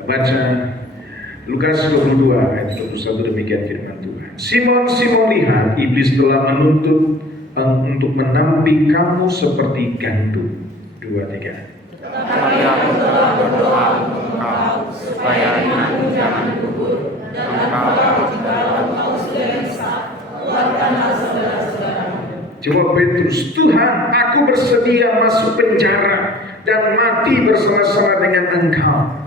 Kita baca Lukas 22 ayat 21, demikian firman Tuhan. Simon, Simon, lihat, iblis telah menuntut untuk menampi kamu seperti gandum. 2, 3. Tetapi aku telah berdoa untuk engkau, supaya imanmu jangan gugur, dan engkau dalam paus yang sah, kuatkanlah saudara-saudaramu. Jawab Petrus, Tuhan, aku bersedia masuk penjara dan mati bersama-sama dengan engkau.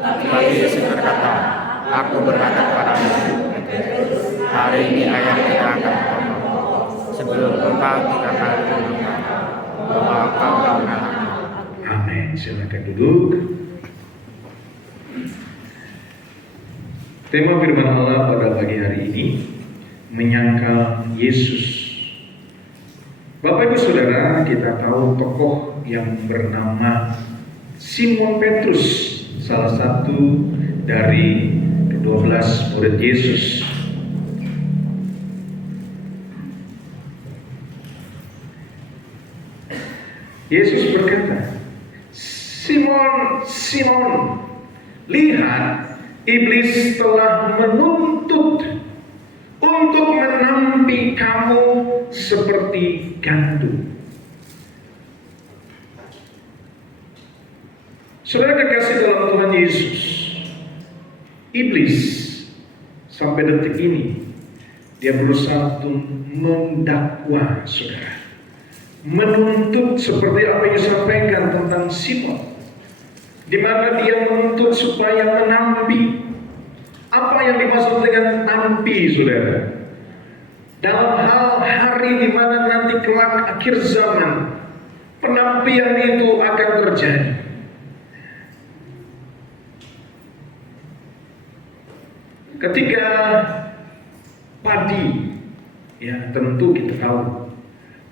Tetapi Yesus berkata, aku berkata kepadamu, hari ini ayam kita akan potong, sebelum engkau 3 kali mengatakan bahwa engkau tak mengenal aku. Amin. Silakan duduk. Tema firman Allah pada pagi hari ini menyangkal Yesus. Bapak Ibu Saudara, kita tahu tokoh yang bernama Simon Petrus, salah satu dari 12 murid Yesus. Yesus berkata, Simon, Simon, lihat, iblis telah menuntut untuk menampi kamu seperti gandum. Saudara kekasih dalam Tuhan Yesus, iblis sampai detik ini dia berusaha untuk mendakwa saudara, menuntut seperti apa yang disampaikan tentang Simon, di mana dia menuntut supaya menampi. Apa yang dimaksud dengan nampi, saudara? Dalam hal hari di mana nanti kelak akhir zaman, penampian itu akan terjadi. Ketika padi, ya tentu kita tahu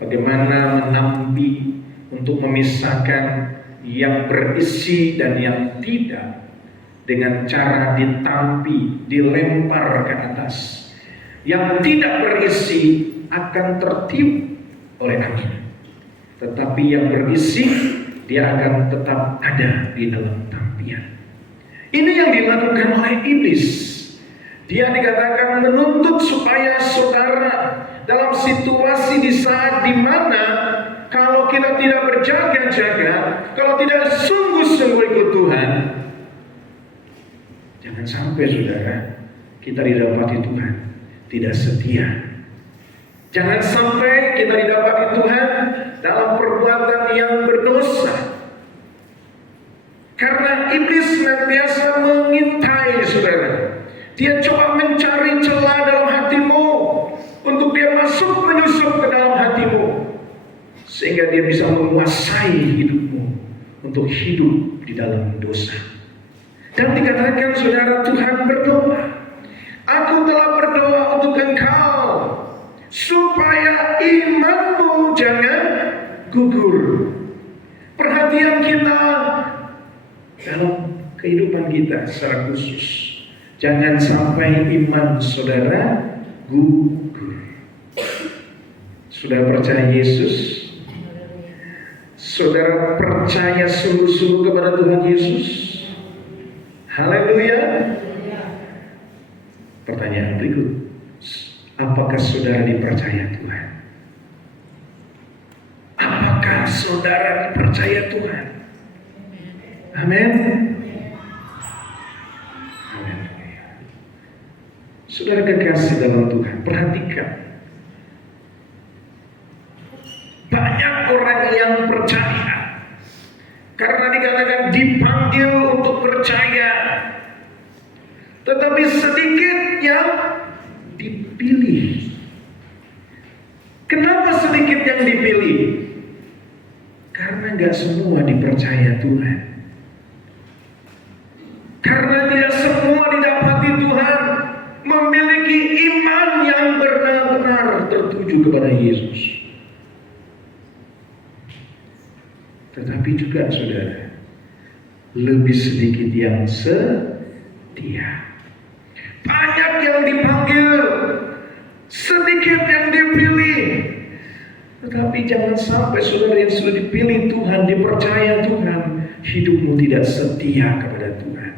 bagaimana menampi untuk memisahkan yang berisi dan yang tidak, dengan cara ditampi, dilempar ke atas. Yang tidak berisi akan tertiup oleh angin, tetapi yang berisi dia akan tetap ada di dalam tampian. Ini yang dilakukan oleh iblis. Dia dikatakan menuntut supaya saudara dalam situasi di saat dimana kalau kita tidak berjaga-jaga, kalau tidak sungguh-sungguh ikut Tuhan, jangan sampai saudara kita didapati Tuhan tidak setia. Jangan sampai kita didapati Tuhan dalam perbuatan yang berdosa. Karena iblis senantiasa mengintai saudara. Dia coba mencari celah dalam hatimu untuk dia menyusup ke dalam hatimu, sehingga dia bisa menguasai hidupmu untuk hidup di dalam dosa. Dan dikatakan saudara, Tuhan berdoa, aku telah berdoa untuk engkau supaya imanmu jangan gugur. Perhatian kita dalam kehidupan kita secara khusus, jangan sampai iman saudara gugur. Sudah percaya Yesus? Saudara percaya sungguh-sungguh kepada Tuhan Yesus? Haleluya. Pertanyaan berikut, apakah saudara dipercaya Tuhan? Apakah saudara dipercaya Tuhan? Amin. Saudara kekasih dalam Tuhan, perhatikan. Banyak orang yang percaya karena dikatakan dipanggil untuk percaya, tetapi sedikit yang dipilih. Kenapa sedikit yang dipilih? Karena gak semua dipercaya Tuhan. Karena tidak semua didapati Tuhan memiliki iman yang benar-benar tertuju kepada Yesus. Tetapi juga saudara, lebih sedikit yang setia. Banyak yang dipanggil, sedikit yang dipilih. Tetapi jangan sampai saudara yang sudah dipilih Tuhan, dipercaya Tuhan, hidupmu tidak setia kepada Tuhan.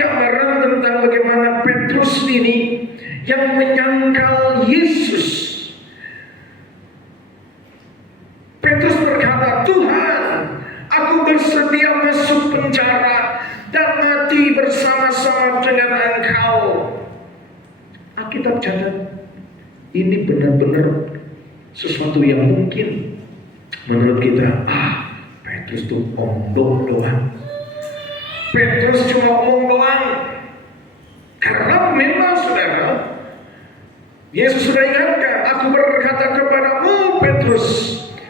gambaran tentang bagaimana Petrus ini yang menyangkal Yesus. Petrus berkata, Tuhan, aku bersedia masuk penjara dan mati bersama-sama dengan Engkau. Alkitab catat, ini benar-benar sesuatu yang mungkin. Menurut kita, Petrus tuh omong doang. Petrus cuma omong doang. Karena memang saudara, Yesus sudah ingatkan, aku berkata kepadamu Petrus,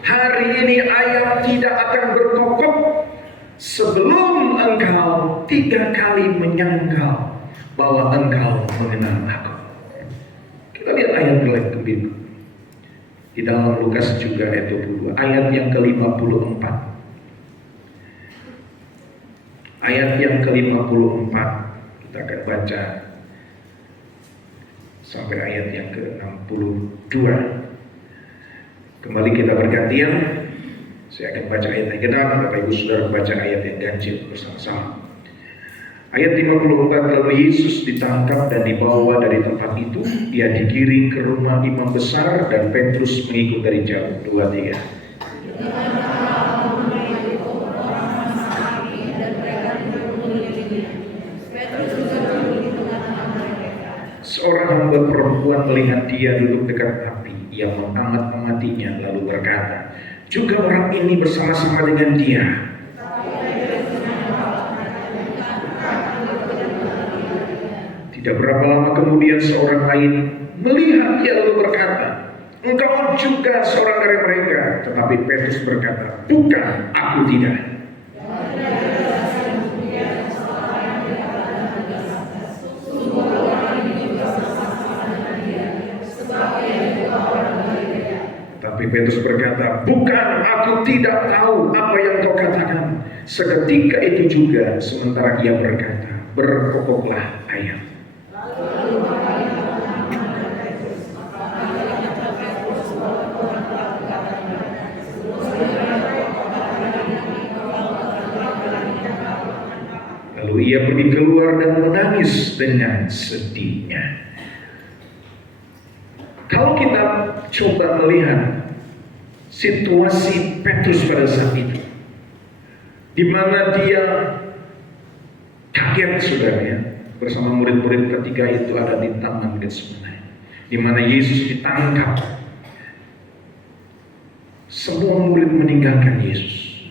hari ini ayam tidak akan berkokok sebelum engkau 3 kali menyangkal bahwa engkau mengenal aku. Kita lihat ayat ke-5 di dalam Lukas juga ayat 22, ayat yang ke-54. Ayat yang ke-54 kita akan baca sampai ayat yang ke-62. Kembali kita bergantian. Saya akan baca ayat yang genap, Bapak Ibu Saudara baca ayat yang ganjil bersama-sama. Ayat 54, lalu Yesus ditangkap dan dibawa dari tempat itu. Dia digiring ke rumah imam besar dan Petrus mengikut dari jauh. 2, 3. Seorang hamba perempuan melihat dia duduk dekat api. Ia mengamat-amatinya lalu berkata, juga orang ini bersama-sama dengan dia. Tidak berapa lama kemudian seorang lain melihat dia lalu berkata, engkau juga seorang dari mereka. Tetapi Petrus berkata, bukan, aku tidak. Tapi Petrus berkata, bukan, aku tidak tahu apa yang kau katakan. Seketika itu juga, sementara ia berkata, berkokoklah ayam. Lalu ia pergi keluar dan menangis dengan sedihnya. Kalau kita coba melihat situasi Petrus pada saat itu, di mana dia kaget saudaranya bersama murid-murid ketika itu ada di Taman Getsemani, di mana Yesus ditangkap. Semua murid meninggalkan Yesus,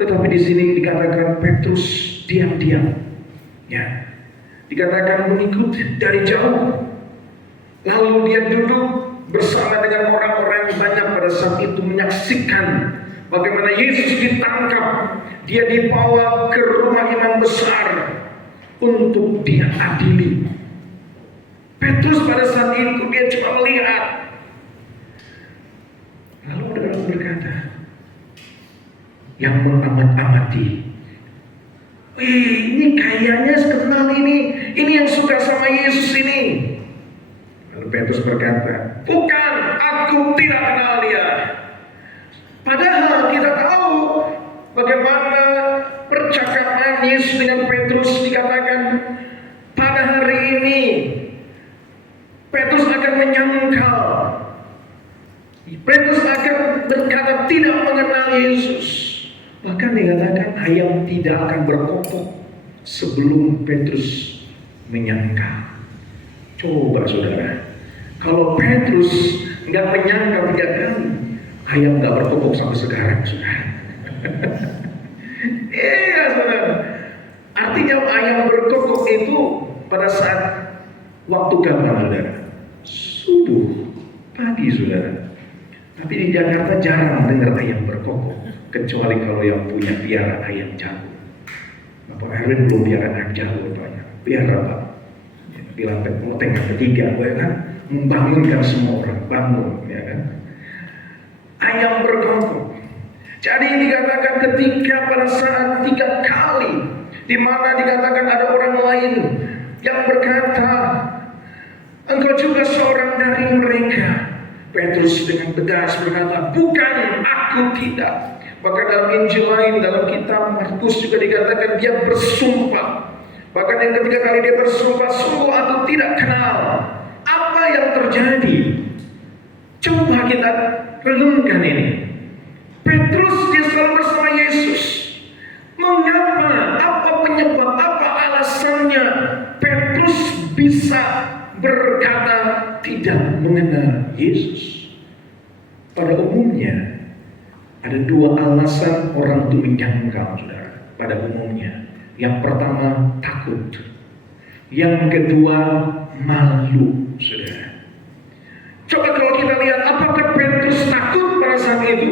tetapi di sini dikatakan Petrus diam-diam, ya, dikatakan mengikut dari jauh. Lalu dia duduk bersama dengan orang-orang yang banyak pada saat itu menyaksikan bagaimana Yesus ditangkap. Dia dibawa ke rumah imam besar untuk diadili. Petrus pada saat itu dia cuma melihat. Lalu ada orang berkata, yang mengamat-amati, ini kayaknya kenal ini yang suka sama Yesus ini. Lalu Petrus berkata, bukan, aku tidak kenal dia. Padahal kita tahu bagaimana percakapan Yesus dengan Petrus. Dikatakan pada hari ini Petrus akan menyangkal. Petrus akan berkata tidak mengenal Yesus. Bahkan dikatakan ayam tidak akan berkokok sebelum Petrus menyangkal. Coba saudara, kalau Petrus nggak menyangkal 3 kali, ayam nggak berkokok sampai sekarang, saudara. Iya, saudara. Artinya ayam berkokok itu pada saat waktu kapan, saudara? Subuh, pagi, saudara. Tapi di Jakarta jarang dengar ayam berkokok, kecuali kalau yang punya piara ayam jago. Bapak Erwin belum piara ayam jago, banyak piara Pak. Di lantai loteng yang ketiga, ya kan, membangunkan semua orang, bangun, ya kan. Ayam berkokok. Jadi dikatakan ketika pada saat 3 kali, di mana dikatakan ada orang lain yang berkata, engkau juga seorang dari mereka. Petrus dengan tegas berkata, bukan, aku tidak. Maka dalam Injil lain, dalam kitab Markus juga dikatakan dia bersumpah Bahkan yang ketiga kali dia bersumpah, sungguh aku tidak kenal. Apa yang terjadi? Coba kita renungkan ini. Petrus dia selalu bersama Yesus. Mengapa? Apa penyebab? Apa alasannya Petrus bisa berkata tidak mengenal Yesus? Pada umumnya ada dua alasan orang itu menyangkal, saudara. Pada umumnya, yang pertama takut, yang kedua malu, saudara. Coba kalau kita lihat, apakah Petrus takut pada saat itu?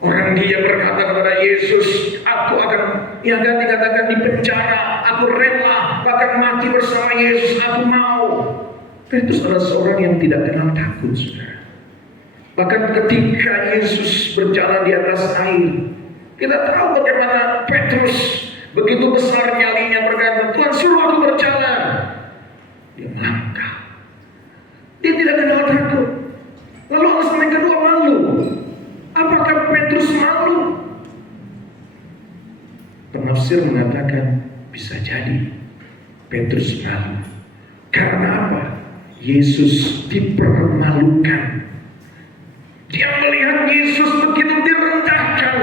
Orang dia berkata kepada Yesus, aku akan, yang akan dikatakan di penjara, aku rela bahkan mati bersama Yesus, aku mau. Petrus adalah seorang yang tidak kenal takut, saudara. Bahkan ketika Yesus berjalan di atas air, kita tahu bagaimana Petrus begitu besar nyalinya berkata, Tuhan suruh aku berjalan. Dia melangkah. Dia tidak kenal takut. Lalu alasan yang kedua malu. Apakah Petrus malu? Penafsir mengatakan bisa jadi Petrus malu. Karena apa? Yesus dipermalukan. Dia melihat Yesus begitu direndahkan.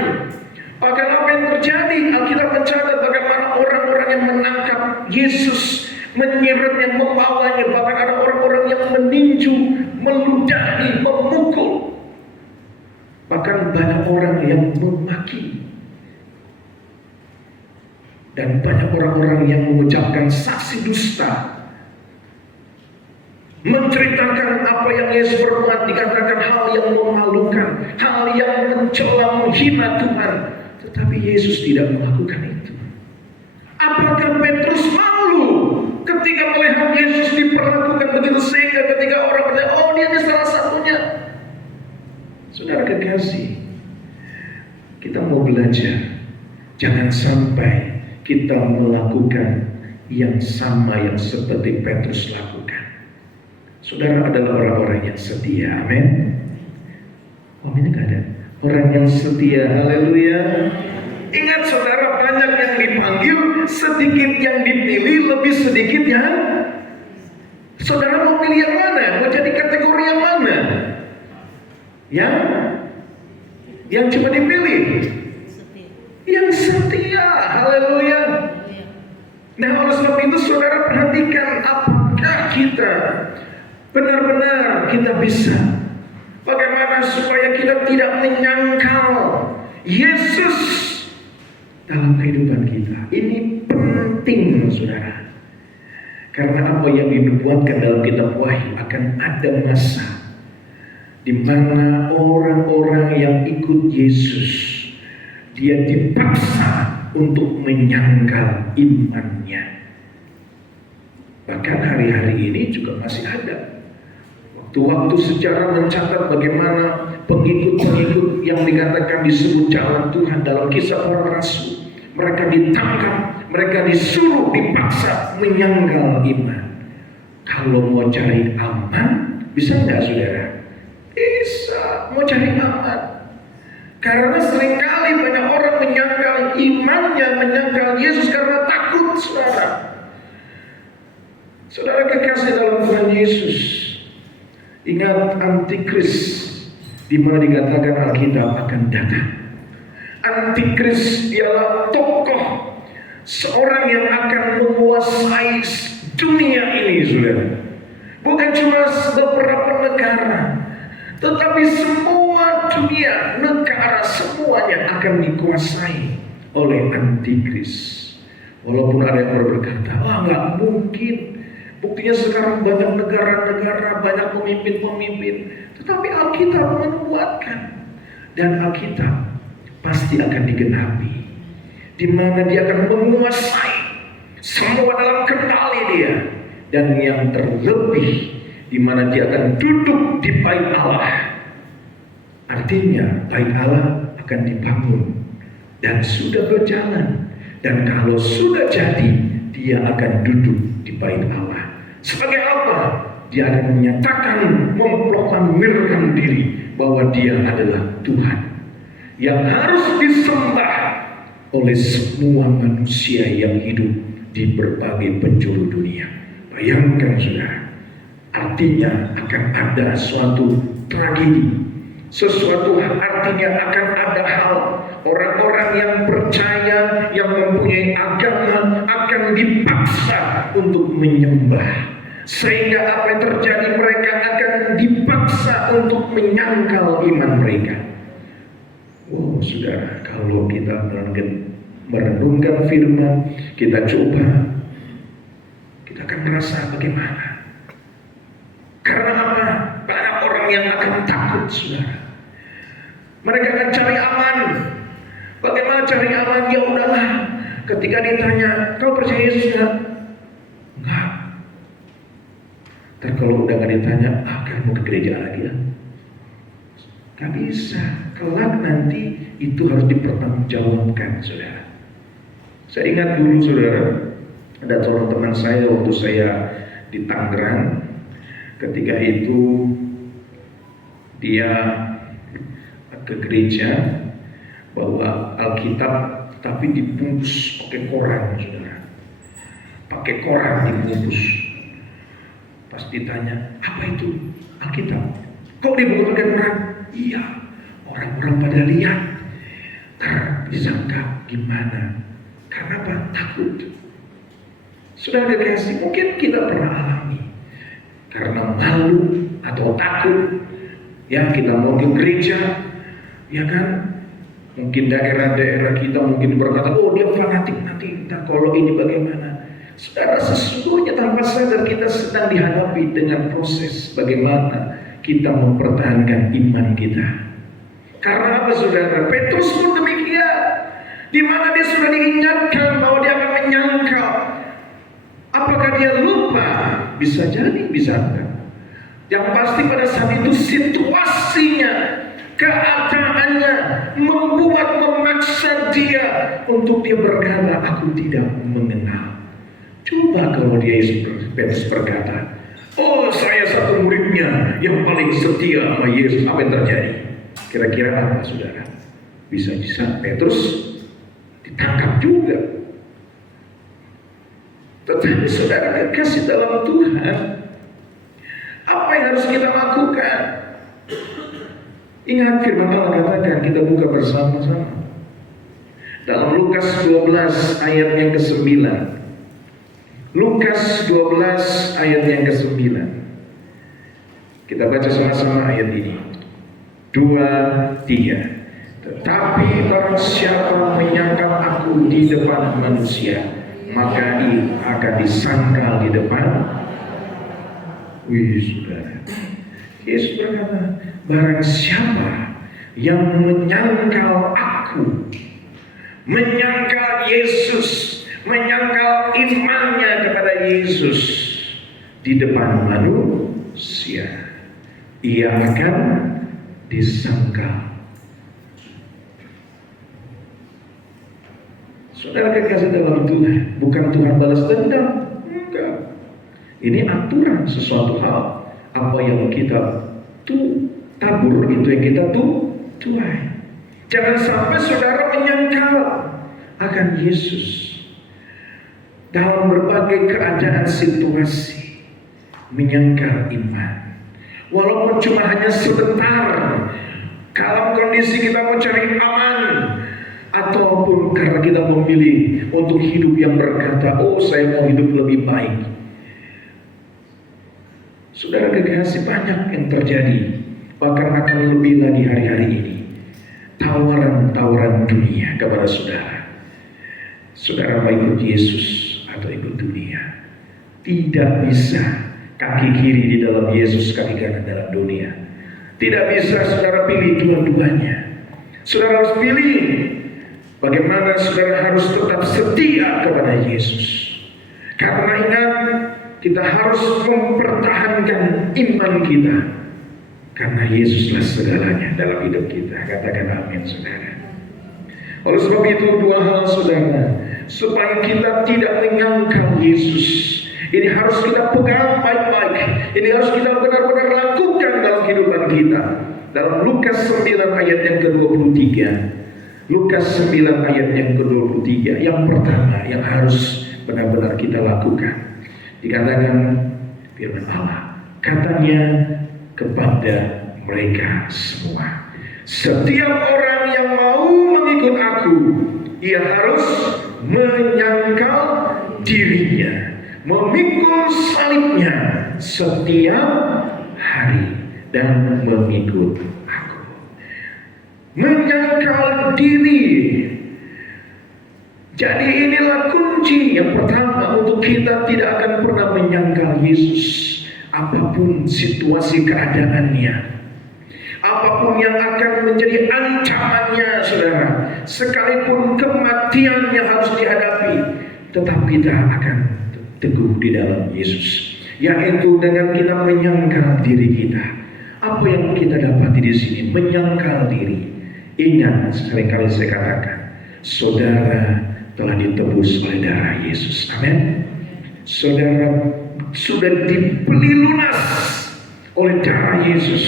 Bahkan apa yang terjadi? Alkitab mencatat bagaimana orang-orang yang menangkap Yesus, menyeretnya, membawanya. Bahkan ada orang-orang yang meninju, meludahi, memukul. Bahkan banyak orang yang memaki. Dan banyak orang-orang yang mengucapkan saksi dusta, menceritakan apa yang Yesus perbuat, dikatakan hal yang memalukan, hal yang mencela, menghina Tuhan. Tetapi Yesus tidak melakukan itu. Apakah Petrus malu ketika melihat Yesus diperlakukan begitu, sehingga ketika orang bertanya, oh dia ini salah satunya? Saudara kekasih, kita mau belajar, jangan sampai kita melakukan yang sama yang seperti Petrus lakukan. Saudara adalah orang-orang yang setia, amin. Oh ini gak ada orang yang setia, haleluya. Ingat saudara, banyak yang dipanggil, sedikit yang dipilih, lebih sedikit yang. Saudara mau pilih yang mana? Mau jadi kategori yang mana? Yang cuma dipilih yang setia, haleluya. Nah oleh sebab itu saudara perhatikan, apakah kita benar-benar kita bisa, bagaimana supaya kita tidak menyangkal Yesus dalam kehidupan kita. Ini penting saudara, karena apa yang dinubuatkan dalam kitab Wahyu, akan ada masa di mana orang-orang yang ikut Yesus, dia dipaksa untuk menyangkal imannya. Bahkan hari-hari ini juga masih ada. Waktu-waktu sejarah mencatat bagaimana pengikut-pengikut yang dikatakan disebut jalan Tuhan dalam kisah para rasul, mereka ditangkap, mereka disuruh, dipaksa menyangkal iman. Kalau mau cari aman, bisa nggak saudara? Bisa, mau cari aman. Karena seringkali banyak orang menyangkal imannya, menyangkal Yesus karena takut, saudara. Saudara kekasih dalam Tuhan Yesus, ingat antikris, di mana dikatakan Alkitab akan datang. Antikris ialah tokoh, seorang yang akan menguasai dunia ini, saudara. Bukan cuma beberapa negara, tetapi semua dunia, negara, semuanya akan dikuasai oleh antikris. Walaupun ada yang berkata, wah nggak mungkin. Buktinya sekarang banyak negara-negara, banyak pemimpin-pemimpin. Tetapi Alkitab menubuatkan, dan Alkitab pasti akan digenapi, di mana dia akan menguasai semua dalam kendali dia. Dan yang terlebih, di mana dia akan duduk di bait Allah. Artinya bait Allah akan dibangun dan sudah berjalan. Dan kalau sudah jadi, dia akan duduk di bait Allah. Sebagai apa? Dia akan menyatakan, memproklamirkan diri bahwa dia adalah Tuhan yang harus disembah oleh semua manusia yang hidup di berbagai penjuru dunia. Bayangkan saudara, artinya akan ada suatu tragedi, artinya akan ada hal orang-orang yang percaya, yang mempunyai agama akan dipaksa untuk menyembah, sehingga apa yang terjadi, mereka akan dipaksa untuk menyangkal iman mereka. Oh saudara, kalau kita merenungkan firman, kita coba, kita akan merasa bagaimana. Karena apa? Banyak orang yang akan takut, saudara. Mereka akan cari aman. Bagaimana cari aman? Ya udahlah. Ketika ditanya, kau percaya Yesus enggak? Enggak. Dan kalau udah gak ditanya, kamu ke gereja lagi ya? Gak bisa. Kelak nanti itu harus dipertanggungjawabkan, saudara. Saya ingat dulu, saudara, ada seorang teman saya waktu saya di Tangerang. Ketika itu dia ke gereja bawa Alkitab, tapi dibungkus pakai koran, saudara. Pakai koran dibungkus. Pas ditanya, apa itu Alkitab? Kok dibungkus pakai koran? Iya, orang-orang pada lihat. Karena disangka gimana? Karena apa? Takut. Sudah dikasih, mungkin kita pernah alami. Karena malu atau takut, ya kita mau ke gereja, ya kan? Mungkin daerah-daerah kita mungkin berkata, oh dia fanatik, nanti kalau ini bagaimana? Saudara, sesungguhnya tanpa sadar kita sedang dihadapi dengan proses bagaimana kita mempertahankan iman kita. Karena apa, saudara? Petrus pun demikian, di mana dia sudah diingatkan bahwa dia akan menyangkal. Apakah dia lupa? Bisa jadi, bisa enggak. Yang pasti pada saat itu situasinya, keadaannya memaksa dia untuk dia berkata, aku tidak mengenal. Coba kalau dia Petrus berkata, oh saya satu muridnya yang paling setia sama Yesus, apa yang terjadi? Kira-kira apa, saudara? Bisa-bisa Petrus ditangkap juga. Tetapi saudara kasih dalam Tuhan, apa yang harus kita lakukan? Ingat firman Allah katakan, kita buka bersama-sama dalam Lukas 12 ayat yang ke-9. Lukas 12 ayat yang ke-9. Kita baca sama-sama ayat ini. 2, 3. Tetapi barang siapa menyangkal aku di depan manusia, maka ia akan disangkal di depan. Saudara, Yesus berkata, barang siapa yang menyangkal aku, menyangkal Yesus, menyangkal imannya kepada Yesus di depan manusia, ia akan disangkal. Saudara kekasih dalam Tuhan, bukan Tuhan balas dendam, enggak. Ini aturan sesuatu hal. Apa yang kita tabur, itu yang kita tuai. Jangan sampai saudara menyangkal akan Yesus dalam berbagai keadaan situasi, menyangkal iman. Walaupun cuma hanya sebentar, kalau kondisi kita mau cari aman, ataupun karena kita memilih untuk hidup yang berkata, oh saya mau hidup lebih baik. Saudara kekasih, banyak yang terjadi, bahkan akan lebih lagi hari-hari ini. Tawaran-tawaran dunia kepada saudara. Saudara mau ikut Yesus atau ikut dunia? Tidak bisa kaki kiri di dalam Yesus, kaki kanan dalam dunia. Tidak bisa saudara pilih dua-duanya. Saudara harus pilih bagaimana saudara harus tetap setia kepada Yesus. Karena ingat, kita harus mempertahankan iman kita. Karena Yesuslah segalanya dalam hidup kita. Katakan amin, saudara. Oleh sebab itu, dua hal, saudara, supaya kita tidak menyangkal Yesus, ini harus kita pegang baik-baik. Ini harus kita benar-benar lakukan dalam kehidupan kita. Dalam Lukas 9 ayat yang ke-23. Lukas 9 ayat yang ke-23. Yang pertama yang harus benar benar-benar kita lakukan. Dikatakan firman Allah, katanya kepada mereka semua, setiap orang yang mau mengikut aku, ia harus menyangkal dirinya, memikul salibnya setiap hari dan mengikut aku. Menyangkal diri. Jadi inilah kunci yang pertama untuk kita tidak akan pernah menyangkal Yesus. Apapun situasi keadaannya, apapun yang akan menjadi ancamannya, saudara, sekalipun kematiannya harus dihadapi, tetap kita akan teguh di dalam Yesus. Yaitu dengan kita menyangkal diri kita. Apa yang kita dapati di sini? Menyangkal diri. Ingat, sekali-kali saya katakan, saudara telah ditebus oleh darah Yesus. Amin. Saudara sudah dibeli lunas oleh darah Yesus,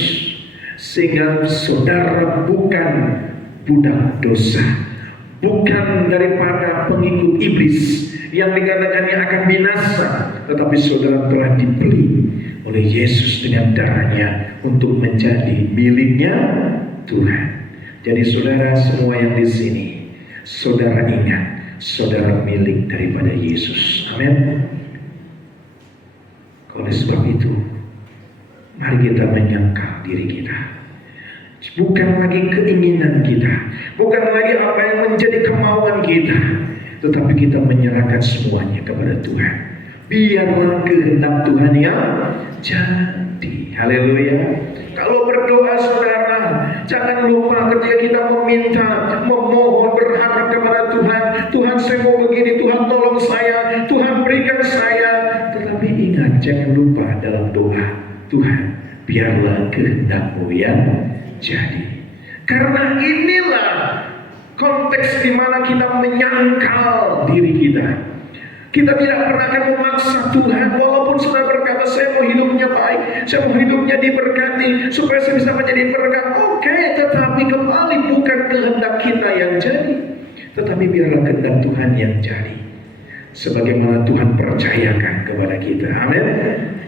sehingga saudara bukan budak dosa, bukan daripada pengikut iblis yang dikatakannya akan binasa, tetapi saudara telah dibeli oleh Yesus dengan darahnya untuk menjadi miliknya Tuhan. Jadi saudara semua yang di sini, saudara ingat, saudara milik daripada Yesus. Amin. Oleh sebab itu, mari kita menyangkal diri kita. Bukan lagi keinginan kita, bukan lagi apa yang menjadi kemauan kita, tetapi kita menyerahkan semuanya kepada Tuhan. Biarlah kehendak Tuhan yang jadi. Haleluya. Kalau berdoa saudara, jangan lupa ketika kita meminta, memohon, berharap kepada Tuhan, Tuhan saya mau begini, Tuhan tolong saya, Tuhan berikan saya. Tetapi ingat, jangan lupa dalam doa, Tuhan biarlah kehendak-Mu yang jadi. Karena inilah konteks di mana kita menyangkal diri kita. Kita tidak pernah akan memaksa Tuhan, walaupun sudah berkata saya mau hidupnya baik, saya mau hidupnya diberkati supaya saya bisa menjadi berkat. Oke, tetapi kembali bukan kehendak kita yang jadi, tetapi biarlah kehendak Tuhan yang jadi, sebagaimana Tuhan percayakan kepada kita. Amin.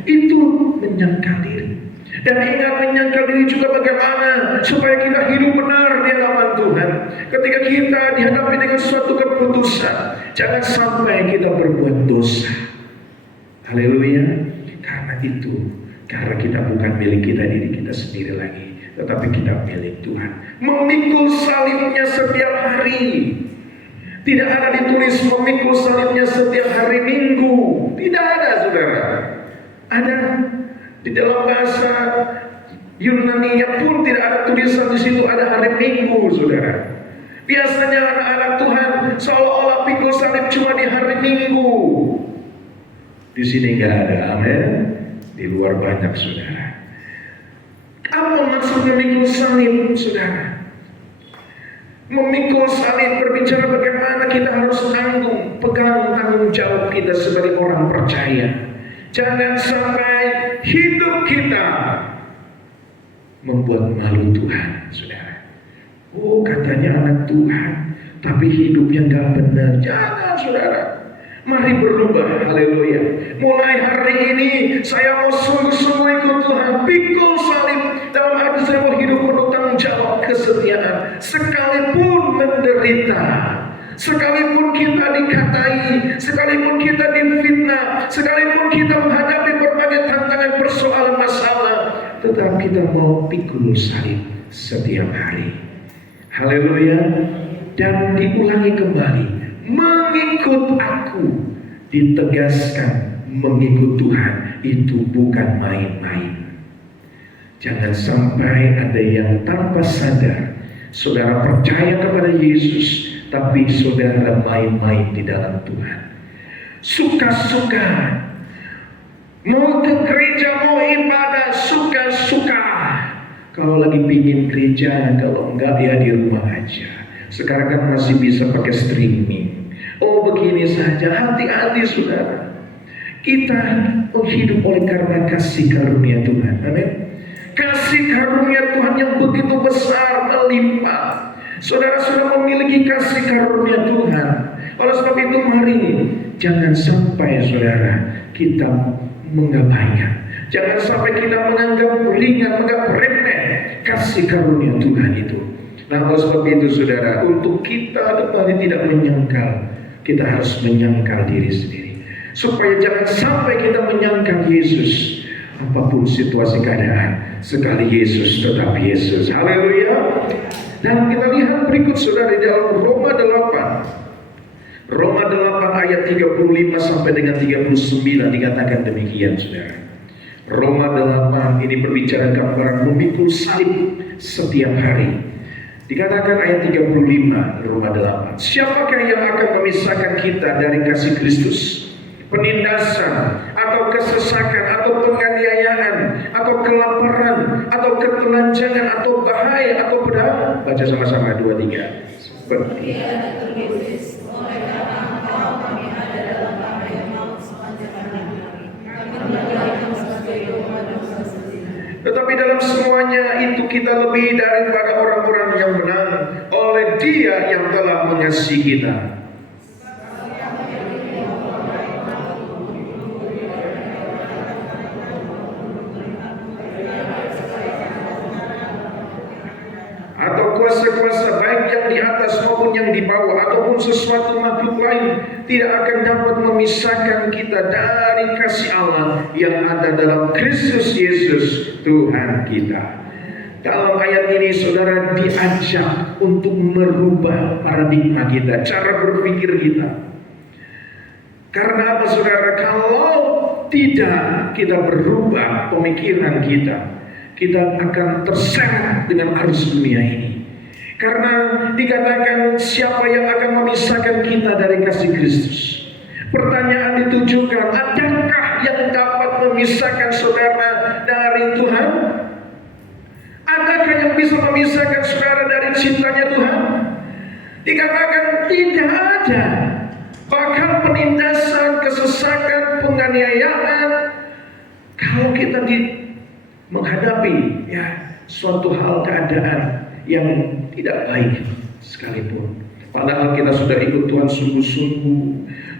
Itu menyangkal diri. Dan ingat, menyangkal diri juga bagaimana supaya kita hidup benar di hadapan Tuhan. Ketika kita dihadapi dengan suatu keputusan, jangan sampai kita berbuat dosa. Haleluya. Karena kita bukan milik kita, diri kita sendiri lagi, tetapi kita milik Tuhan. Memikul salibnya setiap hari. Tidak ada ditulis memikul salibnya setiap hari Minggu. Tidak ada, saudara. Ada di dalam bahasa Yunani-nya pun tidak ada tulisan di situ ada hari Minggu, saudara. Biasanya anak-anak Tuhan seolah-olah pikul salib cuma di hari Minggu. Di sini nggak ada, amin. Di luar banyak, saudara. Apa maksudnya memikul salib, saudara? Memikul salib berbicara bagaimana kita harus pegang tanggung jawab kita sebagai orang percaya. Jangan sampai hidup kita membuat malu Tuhan, saudara. Oh, katanya anak Tuhan, tapi hidupnya nggak benar. Jangan, saudara. Mari berubah, haleluya. Mulai hari ini saya mau sungguh-sungguh ikut Tuhan. Pikul salib dalam arti saya mau hidup penuh tanggung jawab kesetiaan, sekalipun menderita. Sekalipun kita dikatai, sekalipun kita difitnah, sekalipun kita menghadapi berbagai tantangan, persoalan, masalah, tetap kita mau pikul salib setiap hari. Haleluya. Dan diulangi kembali, mengikut aku, ditegaskan mengikut Tuhan itu bukan main-main. Jangan sampai ada yang tanpa sadar saudara percaya kepada Yesus, tapi saudara main-main di dalam Tuhan. Suka-suka mau ke gereja, mau ibadah, suka-suka. Kalau lagi pingin gereja, kalau enggak ya di rumah aja. Sekarang kan masih bisa pakai streaming. Oh begini saja, hati-hati saudara. Kita hidup oleh karena kasih karunia Tuhan. Amin. Kasih karunia Tuhan yang begitu besar, melimpah. Saudara sudah memiliki kasih karunia Tuhan. Oleh sebab itu mari jangan sampai saudara kita mengabaikan, jangan sampai kita menganggap ringan, menganggap remeh kasih karunia Tuhan itu. Nah, oleh sebab itu saudara, untuk kita kembali tidak menyangkal, kita harus menyangkal diri sendiri, supaya jangan sampai kita menyangkal Yesus. Apapun situasi keadaan, sekali Yesus tetap Yesus. Haleluya. Dan kita lihat berikut saudara di dalam Roma 8 ayat 35 sampai dengan 39 dikatakan demikian saudara. Roma 8 ini berbicara gambaran memikul salib setiap hari. Dikatakan ayat 35 Roma 8, siapakah yang akan memisahkan kita dari kasih Kristus? Penindasan, atau kesesakan, atau penganiayaan, atau kelaparan, atau ketelanjangan, atau bahaya, atau pedang? Baca sama-sama 2, 3. Seperti tetapi dalam semuanya itu kita lebih daripada orang-orang yang menang oleh Dia yang telah mengasihi kita. Kuasa-kuasa baik yang di atas maupun yang di bawah, ataupun sesuatu makhluk lain, tidak akan dapat memisahkan kita dari kasih Allah yang ada dalam Kristus Yesus Tuhan kita. Dalam ayat ini saudara diajak untuk merubah paradigma kita, cara berpikir kita. Karena apa saudara? Kalau tidak kita berubah pemikiran kita akan terseret dengan arus dunia ini. Karena dikatakan siapa yang akan memisahkan kita dari kasih Kristus. Pertanyaan ditujukan, adakah yang dapat memisahkan saudara dari Tuhan? Adakah yang bisa memisahkan saudara dari cintanya Tuhan? Dikatakan tidak ada. Bahkan penindasan, kesesakan, penganiayaan, kalau kita menghadapi suatu hal keadaan yang tidak baik sekalipun, padahal kita sudah ikut Tuhan sungguh-sungguh,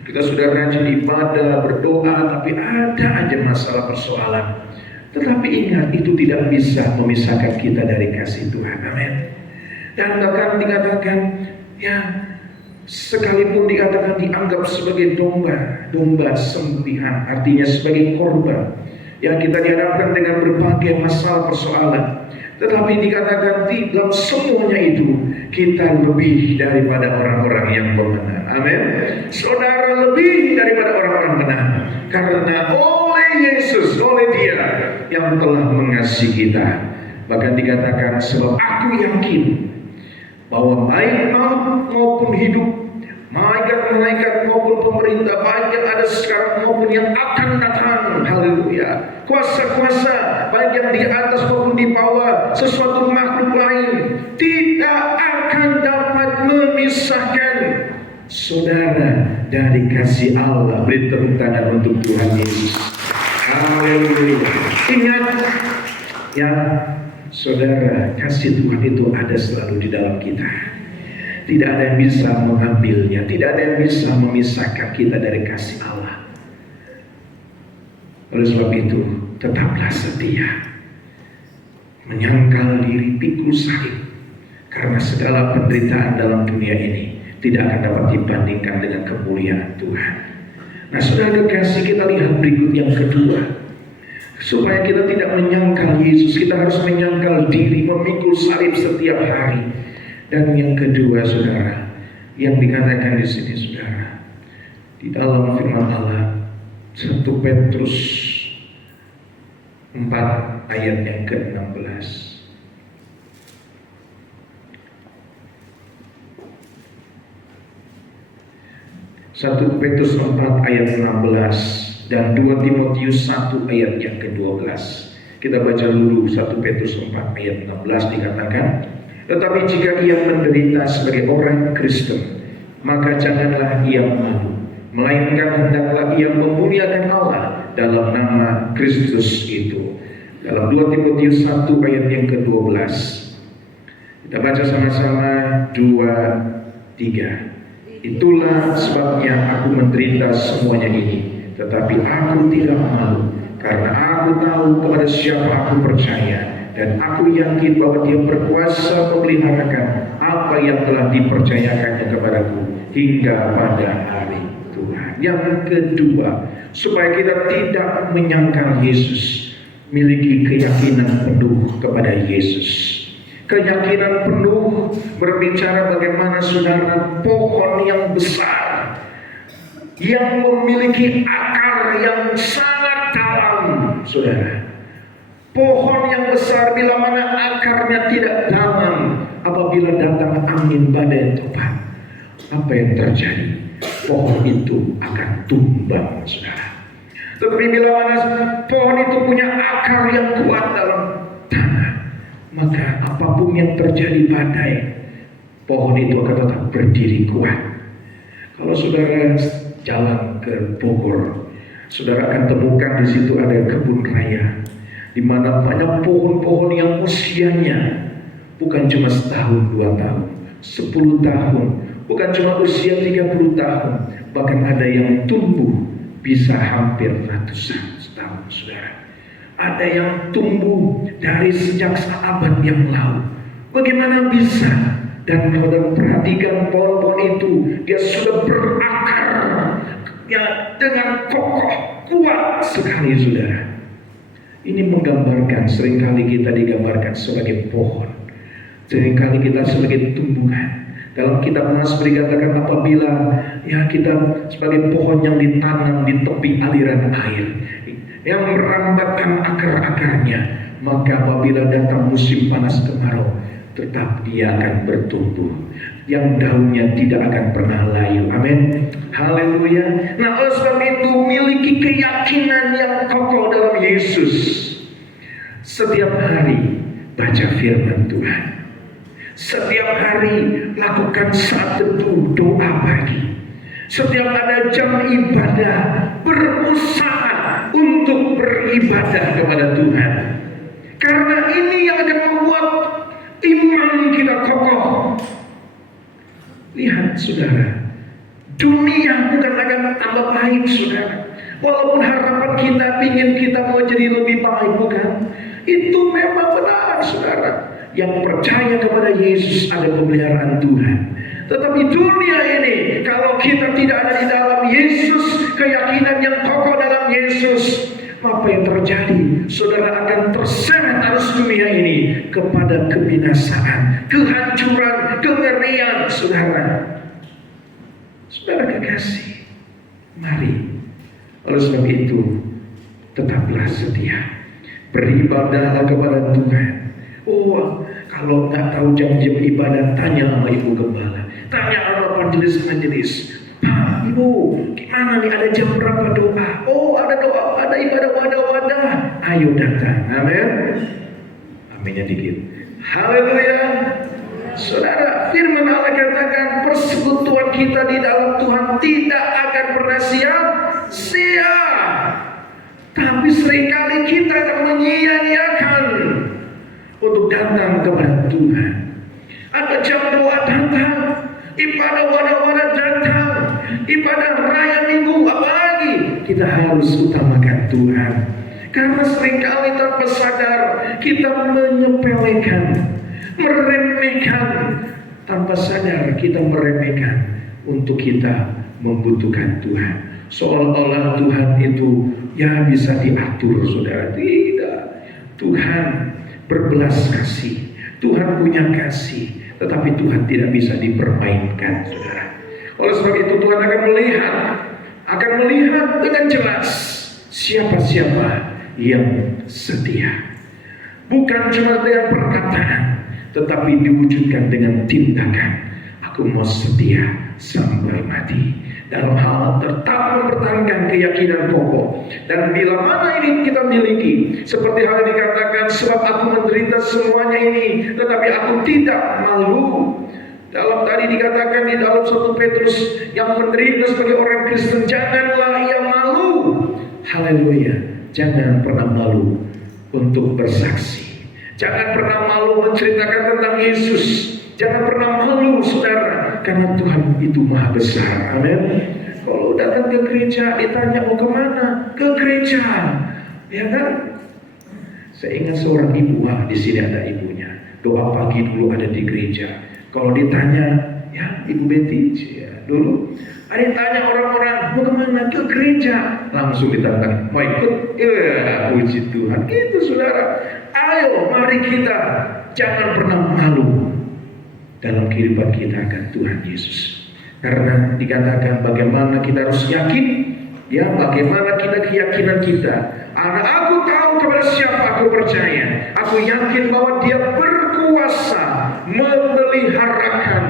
kita sudah rajin ibadah, berdoa, tapi ada aja masalah persoalan. Tetapi ingat, itu tidak bisa memisahkan kita dari kasih Tuhan. Amin. Dan bahkan dikatakan sekalipun dikatakan dianggap sebagai domba sembelihan, artinya sebagai korban yang kita dihadapkan dengan berbagai masalah persoalan, tetapi dikatakan di dalam semuanya itu kita lebih daripada orang-orang yang pemenang. Amin. Saudara lebih daripada orang-orang menang, karena oleh Yesus, oleh Dia yang telah mengasihi kita. Bahkan dikatakan, sebab aku yakin bahwa baik maut maupun hidup, malaikat-malaikat maupun pemerintah, baik yang ada sekarang maupun yang akan datang, haleluya, kuasa-kuasa baik yang di atas maupun di bawah, sesuatu makhluk lain, tidak akan dapat memisahkan saudara dari kasih Allah. Beri tepuk tangan untuk Tuhan Yesus. Haleluya. Ingat saudara, kasih Tuhan itu ada selalu di dalam kita. Tidak ada yang bisa mengambilnya, tidak ada yang bisa memisahkan kita dari kasih Allah. Oleh sebab itu, tetaplah setia, menyangkal diri, pikul salib, karena segala penderitaan dalam dunia ini tidak akan dapat dibandingkan dengan kemuliaan Tuhan. Nah, saudara kekasih, kita lihat berikut yang kedua. Supaya kita tidak menyangkal Yesus, kita harus menyangkal diri, memikul salib setiap hari. Dan yang kedua, saudara, yang dikatakan di sini, saudara, di dalam firman Allah 1 Petrus 4 ayat yang ke-16. 1 Petrus 4 ayat 16 dan 2 Timotius 1 ayat yang ke-12. Kita baca dulu 1 Petrus 4 ayat 16, dikatakan, tetapi jika ia menderita sebagai orang Kristen, maka janganlah ia malu, melainkan hendaklah ia memuliakan Allah dalam nama Kristus itu. Dalam 2 Timotius 1 ayat yang ke-12. Kita baca sama-sama 2, 3. Itulah sebabnya aku menderita semuanya ini, tetapi aku tidak malu, karena aku tahu kepada siapa aku percaya, dan aku yakin bahwa Dia berkuasa memeliharakan apa yang telah dipercayakannya kepadaku hingga pada hari Tuhan. Yang kedua, supaya kita tidak menyangkal Yesus, miliki keyakinan penuh kepada Yesus. Keyakinan penuh berbicara bagaimana saudara, pohon yang besar yang memiliki akar yang sangat dalam, saudara. Pohon yang besar bila mana akarnya tidak dalam, apabila datang angin badai topan, apa yang terjadi? Pohon itu akan tumbang, saudara. Tetapi bila mana pohon itu punya akar yang kuat dalam tanah, maka apapun yang terjadi badai, pohon itu akan tetap berdiri kuat. Kalau saudara jalan ke Bogor, saudara akan temukan di situ ada kebun raya, di mana banyak pohon-pohon yang usianya bukan cuma setahun, 2 tahun, 10 tahun, bukan cuma usia 30 tahun, bahkan ada yang tumbuh bisa hampir ratusan tahun, saudara. Ada yang tumbuh dari sejak abad yang lalu. Bagaimana bisa? Dan kalau perhatikan pohon-pohon itu, dia sudah berakar ya, dengan kokoh, kuat sekali, saudara. Ini menggambarkan, seringkali kita digambarkan sebagai pohon, seringkali kita sebagai tumbuhan. Dalam kitab Mazmur dikatakan apabila ya kita sebagai pohon yang ditanam di tepi aliran air, yang merambatkan akar-akarnya, maka apabila datang musim panas kemarau, tetap dia akan bertumbuh, yang daunnya tidak akan pernah layu. Amin, haleluya. Nah, oleh sebab itu miliki keyakinan yang kokoh dalam Yesus. Setiap hari baca firman Tuhan, setiap hari lakukan saat teduh doa pagi, setiap ada jam ibadah berusaha untuk beribadah kepada Tuhan, karena ini yang akan membuat iman kita kokoh. Lihat saudara, dunia bukan akan tambah baik, saudara. Walaupun harapan kita ingin kita mau jadi lebih baik, bukan? Itu memang benar, saudara. Yang percaya kepada Yesus ada pemeliharaan Tuhan. Tetapi dunia ini, kalau kita tidak ada di dalam Yesus, keyakinan yang kokoh dalam Yesus, apa yang terjadi? Saudara akan terseret arus dunia ini kepada kebinasaan, kehancuran, kengerian, saudara. Saudara kekasih, mari, oleh sebab itu tetaplah setia, beribadahlah kepada Tuhan. Oh, kalau nggak tahu jam-jam ibadah, tanya sama ibu gembala, tanya sama majelis-majelis. Pak, ibu, gimana nih, ada jam berapa doa? Oh, ada doa, ada ibadah wadah-wadah. Ayo datang, amin. Aminnya dikit. Haleluya. Saudara, firman Allah katakan persekutuan kita di dalam Tuhan tidak akan pernah sia-sia. Tapi seringkali kita akan menyia-nyiakan untuk datang kepada Tuhan. Ada jam doa datang, ibadah wadah-wadah datang, ibadah raya minggu, apalagi kita harus utamakan Tuhan. Karena seringkali tanpa sadar kita menyepelekan, meremehkan, tanpa sadar kita meremehkan untuk kita membutuhkan Tuhan. Seolah-olah Tuhan itu ya bisa diatur, saudara. Tidak. Tuhan berbelas kasih, Tuhan punya kasih, tetapi Tuhan tidak bisa dipermainkan, saudara. Oleh sebab itu Tuhan akan melihat dengan jelas siapa-siapa yang setia. Bukan cuma dengan perkataan, tetapi diwujudkan dengan tindakan. Aku mau setia sampai mati. Dalam hal tetap mempertahankan keyakinan kokoh. Dan bila mana ini kita miliki, seperti hal yang dikatakan, sebab aku menderita semuanya ini, tetapi aku tidak malu. Dalam tadi dikatakan di dalam 1 Petrus, yang menderita sebagai orang Kristen, janganlah ia malu. Haleluya. Jangan pernah malu untuk bersaksi. Jangan pernah malu menceritakan tentang Yesus. Jangan pernah malu, saudara, Karena Tuhan itu maha besar. Amin. Kalau datang ke gereja ditanya mau kemana? Ke gereja, ya kan? Saya ingat seorang ibu, di sini ada ibunya. Doa pagi dulu ada di gereja. Kalau ditanya, ya Ibu Betty, ya, dulu ada ditanya orang-orang mau kemana? Ke gereja. Langsung ditantang, mau ikut? Ya, puji Tuhan. Gitu saudara. Ayo, mari kita jangan pernah malu dalam kehidupan kita akan Tuhan Yesus. Karena dikatakan bagaimana kita harus yakin, ya bagaimana kita keyakinan kita. Aku tahu kepada siapa aku percaya. Aku yakin bahwa Dia berkuasa memeliharakan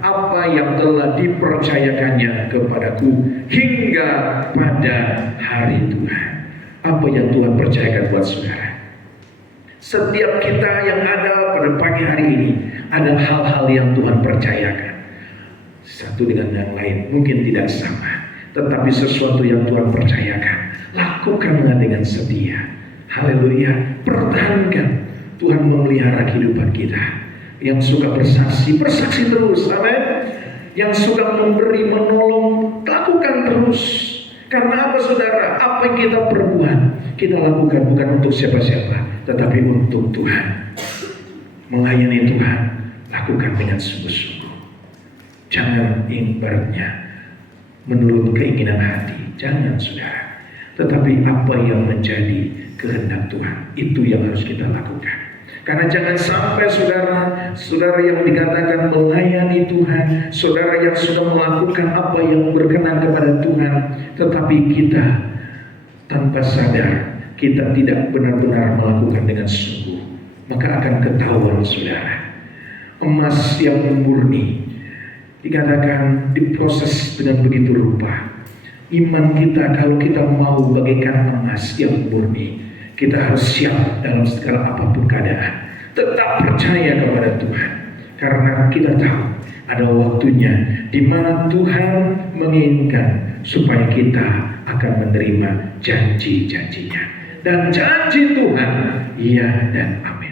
apa yang telah dipercayakannya kepadaku hingga pada hari Tuhan. Apa yang Tuhan percayakan buat saudara? Setiap kita yang ada pada pagi hari ini ada hal-hal yang Tuhan percayakan. Satu dengan yang lain mungkin tidak sama, tetapi sesuatu yang Tuhan percayakan, lakukanlah dengan setia. Haleluya. Pertahankan. Tuhan memelihara kehidupan kita. Yang suka bersaksi, bersaksi terus. Amin. Yang suka memberi, menolong, lakukan terus. Karena apa saudara? Apa yang kita perbuat, kita lakukan bukan untuk siapa-siapa, tetapi untuk Tuhan. Melayani Tuhan, lakukan dengan sungguh-sungguh. Jangan ibaratnya menurut keinginan hati. Jangan saudara. Tetapi apa yang menjadi kehendak Tuhan, itu yang harus kita lakukan. Karena jangan sampai saudara yang dikatakan melayani Tuhan, saudara yang sudah melakukan apa yang berkenan kepada Tuhan, tetapi kita tanpa sadar, kita tidak benar-benar melakukan dengan sungguh, maka akan ketahuan saudara. Emas yang murni dikatakan diproses dengan begitu rupa. Iman kita kalau kita mau bagaikan emas yang murni, kita harus siap dalam segala apapun keadaan. Tetap percaya kepada Tuhan. Karena kita tahu ada waktunya di mana Tuhan menginginkan supaya kita akan menerima janji-janjinya. Dan janji Tuhan, iya dan amin.